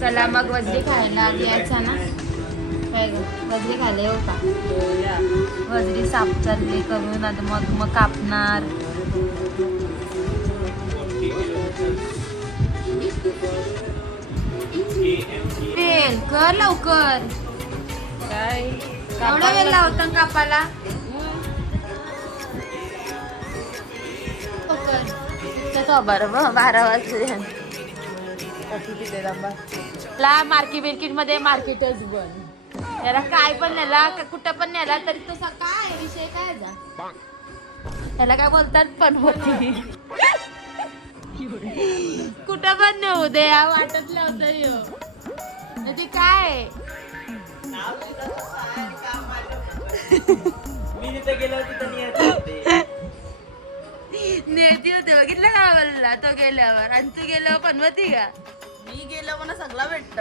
चला मग वजरी खायला यायचा ना. काय ग वजरी खायला येऊ का? वजरी साफ चालली करून आता मग कापणार. वेल कर लवकर. काय एवढा वेळ लावता कापाला? बरोबर 12 वाजले. ला मार्केट बिर्किट मध्ये मार्केटच बंद. याला काय पण नेला कुठं पण नेला तरी तो काय विषय काय जा. त्याला काय बोलतात पण होती. कुठं पण नेऊ दे वाटत लावत ते काय. नेती होते बघितलं का बोलला तो गेल्यावर. आणि तू गेल्यावर पण होती का? मी गेलो मला सगळा भेटत.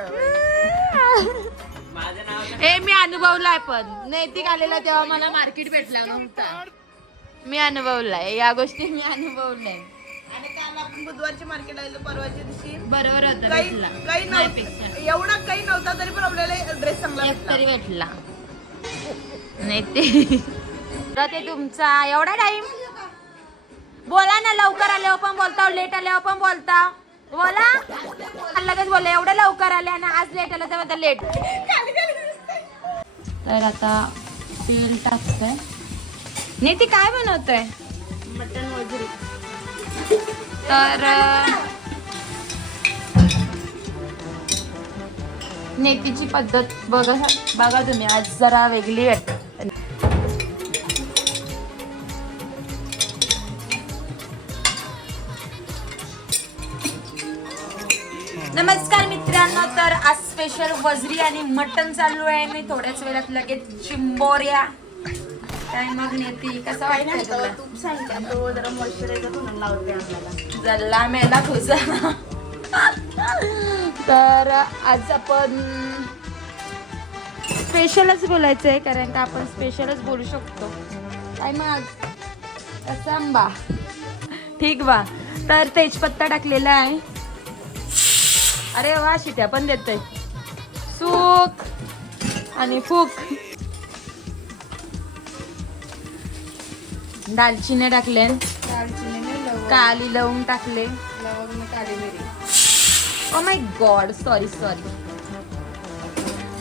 हे मी अनुभवलाय पण नैतिक आलेला तेव्हा मला मार्केट भेटला नव्हता. मी अनुभवलाय या गोष्टी मी अनुभवलाय. आणि काल आपण बुधवारची मार्केट आलो परवाच्या दिवशी. बरोबर होता काही नव्हतं एवढा काही नव्हता तरी पण आपल्याला ड्रेस चांगला तरी भेटला. नैतिक ते तुमचा एवढा टाइम बोला ना. लवकर आल्यावर पण बोलता लेट आल्यावर पण बोलता. बोला लगेच बोला. एवढं लवकर आल्या ना आज लेट आलं तर लेट. तर आता तेल टाकतंय. नाही ती काय बनवतंय? मटन वजरी. तर नेतीची पद्धत बघा तुम्ही आज जरा वेगळी आहे. नमस्कार मित्रांनो. तर आज स्पेशल वजरी आणि मटन चालू आहे. मी थोड्याच वेळात लगेच चिंबोऱ्या. काय मग नेती कसं वाटतं तुला? तूप सांगितलं तो जरा मॉइश्चरायझर म्हणून लावते आम्हाला. जल्ला मेला तुझा. तर आज आपण स्पेशलच बोलायचं आहे कारण का आपण स्पेशलच बोलू शकतो. काय मग कसं बा ठीक बा. तर तेजपत्ता टाकलेला आहे. अरे वा शिट्या पण देतोय. सूक आणि फूक. दालचिनी टाकले. काली लवंग टाकले. काली मिरी. Oh my God sorry.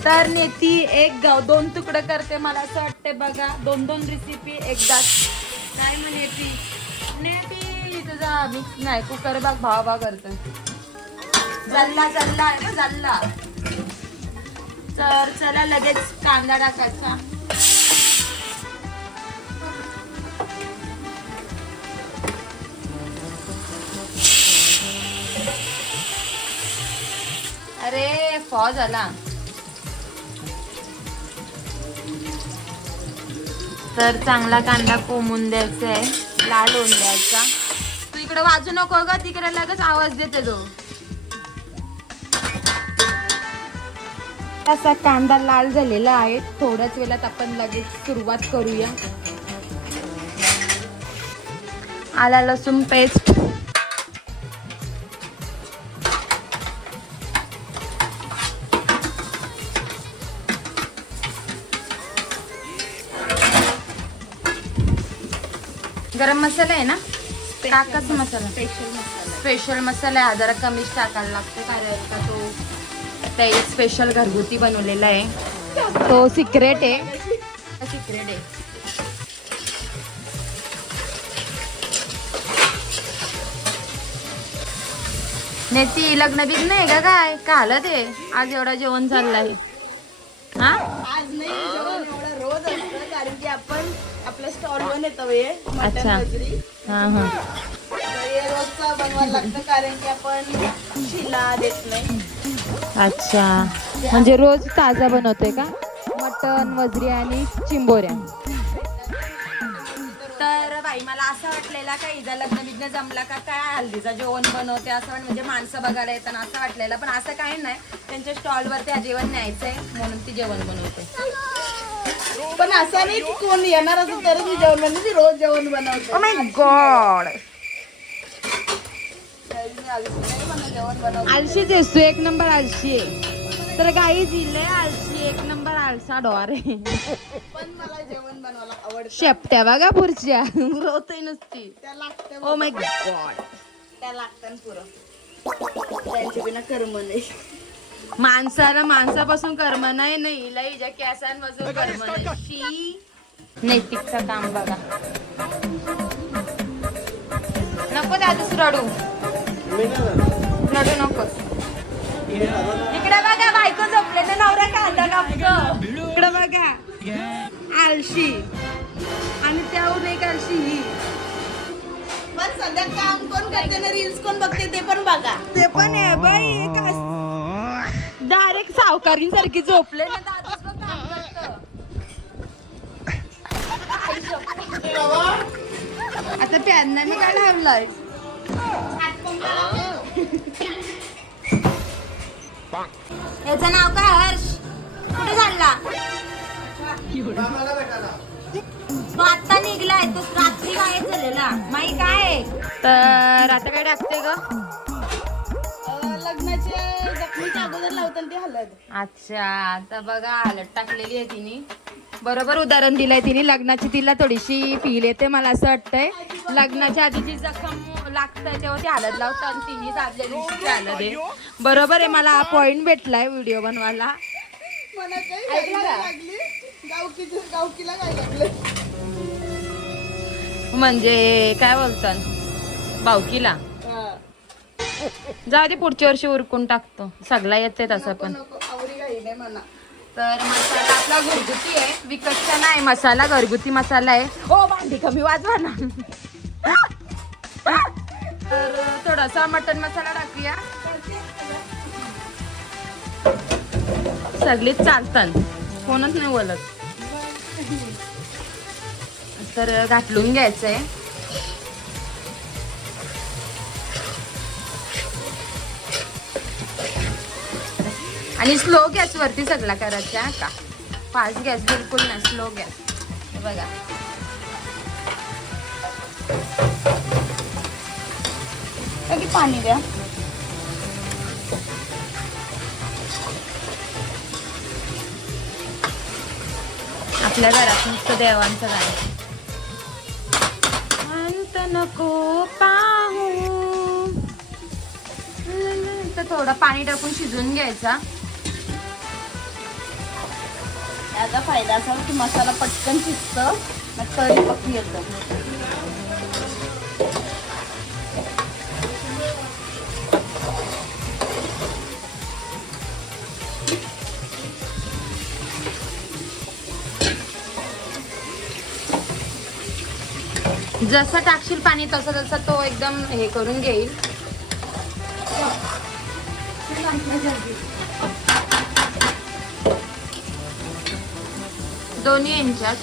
तर नेती एक दोन तुकडं करते. मला असं वाटते बघा 2 रेसिपी एकदाच. काय म्हणे नेती तुझा मिक्स नाही कुकर बघ भाव करतोय. जल्ला तर चला लगेच कांदा टाकायचा. अरे फॉज आला. तर चांगला कांदा कोंबून द्यायचा आहे. लाल होऊन द्यायचा. तू इकडे वाजू नको ग. तिकडे लगेच आवाज देते तो. असा कांदा लाल झालेला आहे. थोड्याच वेळात आपण लगेच सुरुवात करूया. आला लसूण पेस्ट. गरम मसाला आहे ना. टाकाच मसाला. स्पेशल मसाला आहे. जरा कमीच टाकायला लागतो कारण का तो स्पेशल घरगुती बनवलेला आहे. तो सिक्रेट आहे. नेती लग्न बिग्न आहे का काय? का आलं ते आज एवढा जेवण चाललंय? हा आज नाही जेवण एवढं रोज असतं कारण की आपण आपल्या स्टॉलवर नेतो मटन अच्छा. वजरी. हा रोजचा बनवायला लागतं कारण की आपण शिला देत नाही. अच्छा म्हणजे रोज ताजा बनवते का मटन वजरी आणि चिंबोऱ्या? तर बाई मला असं वाटलेला का हिचा लग्न बिग्न जमला का काय हल्दीचा जेवण बनवते असं म्हणजे माणसं बघायला येताना असं वाटलेलं. पण असं काही नाही. त्यांच्या स्टॉलवर त्या जेवण न्यायचंय म्हणून ती जेवण बनवते. पण असं नाही की कोण येणार असेल तरच मी जेवण बनवते. रोज जेवण बनवते. Oh my God. कोणी आलसी नाही मला जेवण बनवलं. आळशीच आहेस तू, एक नंबर आळशी आहे. तर गाई जिल्हे आळशी, एक नंबर आळसा डॉर आहे. पण मला जेवण बनवायला आवडतं. शेपट्या बघा पुढच्या रोतही नसती. त्या लागतं ओ माय गॉड. त्या लागतं पुरं. त्यांची बिना कर्म नाही. माणसाला माणसापासून कर्म नाही, नाही हिला हिच्या केसांपासून कर्म नाही. शी नैतिकचं काम बघा. नको दादूस रडू, रडू नकोस. इकडे बघा बायको झोपले तर नवरा कांदा कापतो. इकडे बघा आळशी आणि त्याहून एक आळशी ही. पण सध्या काम कोण करते ना, रील्स कोण बघते ते पण बघा. ते पण आहे बाई. डायरेक्ट सावकारींसारखी झोपले ना दादूस पण काम करतं. आता त्यांना मी काय लावलंय. याचं नाव काय हर्ष? कुठे चालला तो? आता निघलाय तो, रात्री काय झालेला माई काय. तर आता काय टाकते ग? लग्नाचे जखमीच्या अगोदर लावतात ते हलद. अच्छा, आता बघा हलद टाकलेली आहे तिने. बरोबर उदाहरण दिलंय तिने. लग्नाची तिला थोडीशी फील येते मला असं वाटतंय. लग्नाच्या आधी जी जखम लागतंय तेव्हा ती हलद लावतात आणि तिने साधलेली हलद आहे. बरोबर आहे, मला हा पॉइंट भेटलाय व्हिडिओ बनवायला. मला काही लागली गावकीला काय लागलं. म्हणजे काय बोलतात भावकीला. जाऊ दे पुढच्या वर्षी उरकून टाकतो. सगळा येते तसं पण. आवडी काही नाही म्हणा. तर मसाला आपला घरगुती आहे, विकतचा नाही मसाला, घरगुती मसाला आहे. ओ भांडी कमी वाजवा ना. तर थोडासा मटन मसाला टाकूया. सगळीच चालतात, कोणच नाही बोलत. तर घाटलून घ्यायचंय. आणि स्लो गॅस वरती सगळा करायचा का, फास्ट गॅस बिलकुल नाही, स्लो गॅस. बघा पाणी द्या. आपल्या घरात नुसतं देवांचं गाणं. अंत नको पाहू. तर थोडं पाणी टाकून शिजवून घ्यायचा. याचा फायदा असा की मसाला पटकन शिजतं, तरी पक्की येतं. जसं टाकशील पाणी तसं तसं तो एकदम हे करून घेईल. दोन्ही इंचात.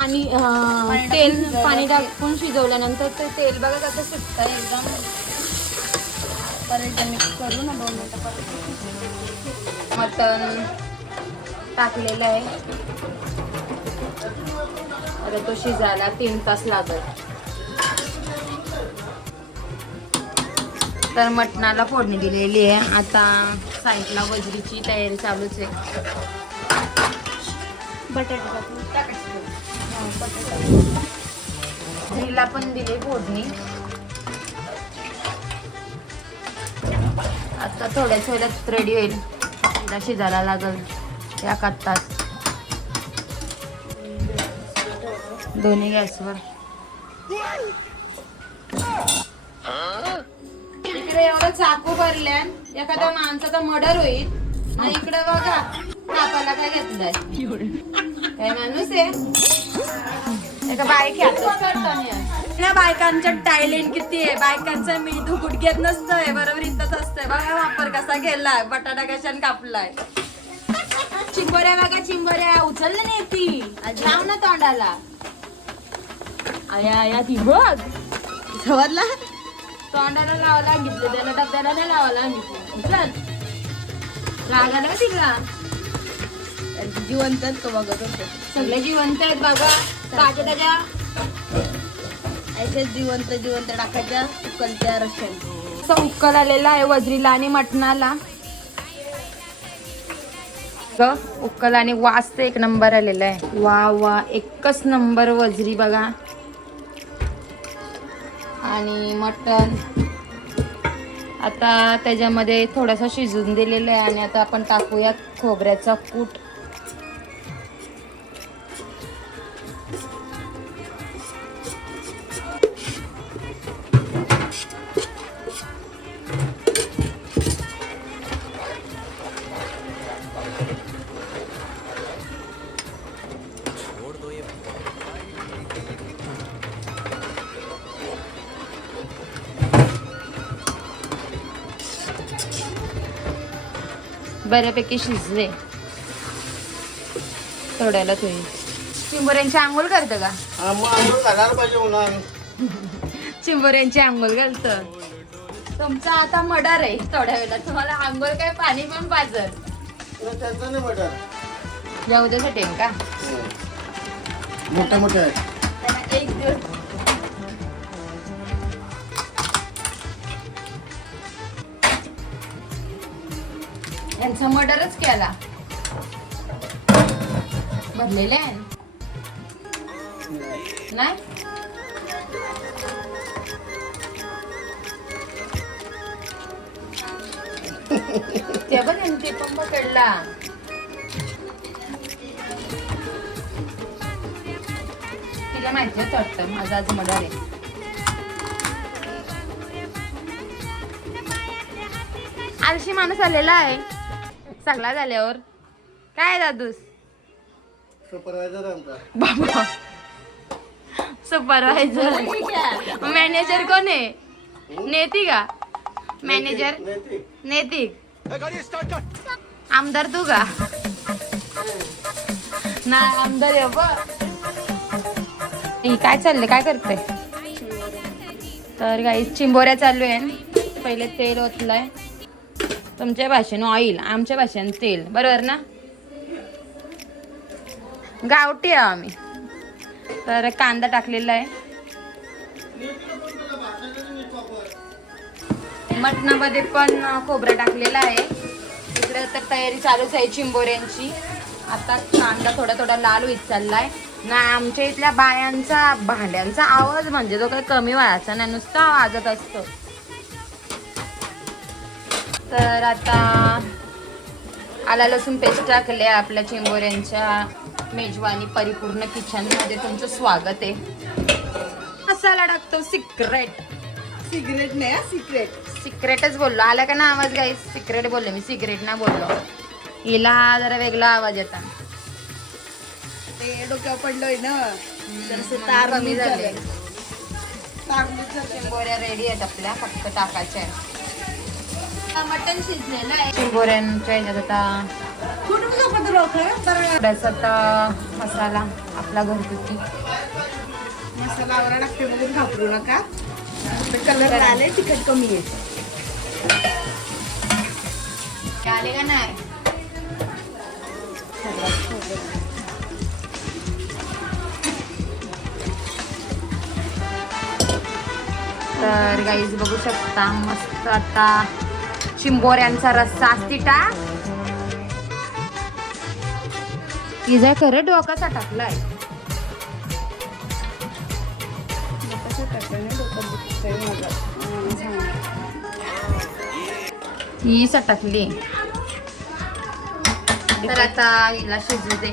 आणि तेल पाणी टाकून शिजवल्यानंतर ते तेल बघा कसं सुटतंय एकदम. परत मिक्स करू ना 2 मिनिटं. परत मटण टाकलेलं आहे. आता तो शिजायला 3 तास लागेल. तर मटणाला फोडणी दिलेली आहे. आता साईडला वजरीची तयारी चालूच आहे. बटाटे हिला पण दिली फोडणी. आता थोड्याच वेळात रेडी होईल. हिला शिजायला लागेल 1 तास. दोन्ही गॅसवर. इकडे एवढं चाकू भरल्या एखाद्या माणसाचा मर्डर होईल ना. इकडे बघा कापाला काय घेतलंय. काय माणूस आहे एका बाईक ना. बायकांच्या टायलेंट किती आहे. बायकांचा मेंदू गुडघ्यात नसतोय, बरोबर इथंच असतंय. बघा वापर कसा केलाय. बटाटा कशाने कापलाय. चिंबोऱ्या बघा, चिंबोऱ्या उचललं नाही ती. लाव ना तोंडाला. आया आया ती बघ समजला. तोंडाला लावायला सांगितलं, त्याला डब्याला नाही लावायला सांगितलं. चल रागाला का तिला? जिवंत तो बघत होतो. सगळे जिवंत आहेत बाबा. ताज्या असेच जिवंत जिवंत टाकायच्या उकलत्या रश्यात. असं उकल आलेला आहे वजरीला आणि मटणाला. उकल आणि वास तर एक नंबर आलेला आहे. वा वा, एकच नंबर वजरी बघा. आणि मटण आता त्याच्यामध्ये थोडासा शिजून दिलेला आहे. आणि आता आपण टाकूया खोबऱ्याचा कूट. बऱ्यापैकी शिजले. थोड्याला होईल. चिंबोऱ्यांची आंघोळ करतं का? चिंबोऱ्यांची आंघोळ घालतं. तुमचा आता मर्डर आहे. थोड्या वेळात तुम्हाला आंघोळ काय पाणी पण पाजत या उद्यासाठी आहे का? मोठ्या मोठ्या त्यांना एक दिवस यांचा मर्डरच केला. भरलेले आहे नाही. ते बघ ते पण पकडला. तिला माहिती आहे वाटतं माझा आज मर्डर आहे. आळशी माणूस आलेला आहे सगळा झाल्यावर. काय दादूस? सुपरवायझर आमचा बाबा सुपरवायझर. मॅनेजर कोण आहे? नेती का? मॅनेजर नैतिक. आमदार तू का? नाही आमदार आहे बा. काय चाललंय? काय करते? तर काही चिंबोऱ्या चालू आहे. पहिले तेल ओतलंय. तुमच्या भाषेनं ऑइल, आमच्या भाषेनं तेल, बरोबर ना? गावठी आहे आम्ही. तर कांदा टाकलेला आहे. मटणामध्ये पण खोबरं टाकलेलं आहे. इकडे तर तयारी चालूच आहे चिंबोऱ्यांची. आता कांदा थोडा थोडा लाल होत चाललाय ना. आमच्या इथल्या बायांचा भांड्यांचा आवाज म्हणजे जो काही कमी व्हायचा नाही, नुसता वाजत असतो. तर आता आला लसूण पेस्ट टाकले. आपल्या चिंबोऱ्यांच्या मेजवानी परिपूर्ण किचन मध्ये तुमचं स्वागत आहे. मसाला टाकतो सिक्रेट. सिगरेट नाही हा, सिक्रेट. सिक्रेटच बोललो. आला का ना आवाज गाईस? सिक्रेट बोलले मी, सिक्रेट ना बोललो. हिला जरा वेगळा आवाज येता. ते डोक्यावर पडलोय ना, जरासं तार कमी झाले. तार चिंबोऱ्या रेडी आहेत आपल्या, फक्त टाकायच्या आहे. मटण शिजलेलं आहे. चिंबोऱ्यांच्या ह्याच्यात आता थोडासा आता मसाला आपला घरगुती मसाला आवरा लागते म्हणून घाबरू नका. कलर आले, तिखट कमी आहे. आले का नाही? तर गाईज बघू शकता मस्त आता चिंबोऱ्यांचा रस्सा असतीटा. इजा खरं डोकाचा टाकलाय. ही सटकली. तर आता हिला शिजू दे.